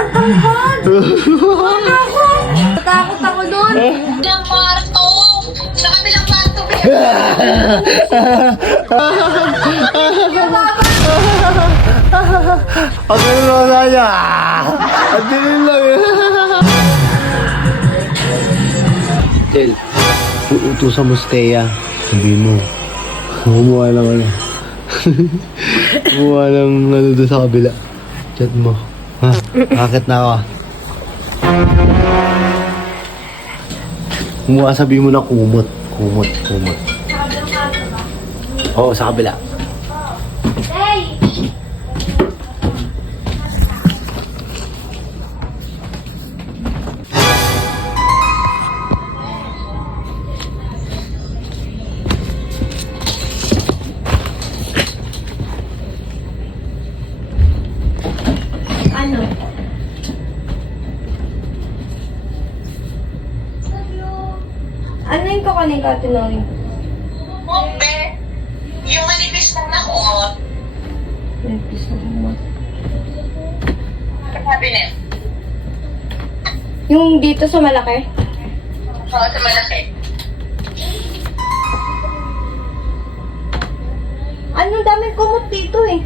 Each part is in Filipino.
ang tangkad! Wala ako! Natakot ako doon! Kabilang kwarto! Sa kabilang kwarto! Ang gano'n na niya! Ang dilim lang eh! Del, uutusan mo si Thea. Sabi mo, kumuha lang ano. Kumuha lang ano doon sa kabila. Chat mo. Ha? Bakit na ako? Kumuha, sabi mo na kumot. Kumot. Oo, sa kabila. Ano? Ano yung kakanin ka, Tinoy? Bombe! Yung manipis ng nakot sa cabinet. Yung dito sa malaki? Oo, sa malaki. Ano, daming kumot dito eh.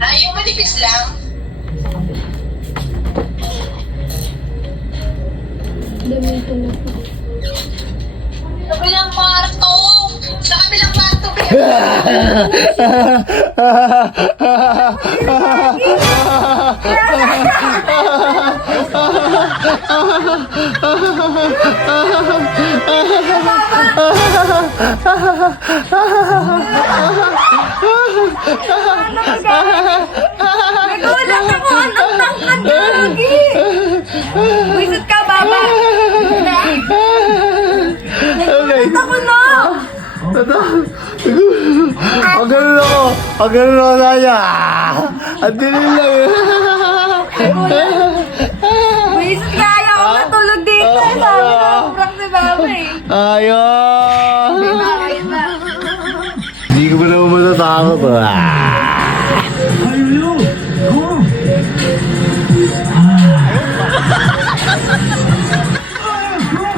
Ah, yung manipis lang. Daming tulog. Sa kabilang kwarto! Sa kabilang kwarto! Nagulat ako! Ang tangkad lagi! Wisit ka, baba! Nagulat ako na! Ang gano'n ako! Ang gano'n ako na niya! Ang dilim lang eh! Wisit ka! Ayaw ako matulog dito! Sabi na sobrang si baba eh! Ayaw! Ayun na! Hindi ko ba naman matatakot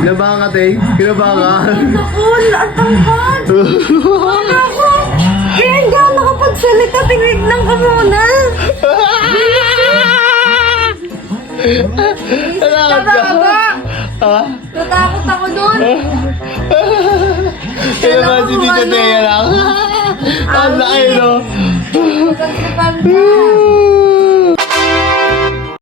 Kinabahan ka, Tay? Kinabahan? Naku! Ang tangkad! Wala ako! Kaya hindi ako nakapagsalita. Tinignan ka muna! Takot ka? Ha? Natakot ako doon! Kinabahan si Tita Thea lang? Ang laki, no? Pagkasipan mo!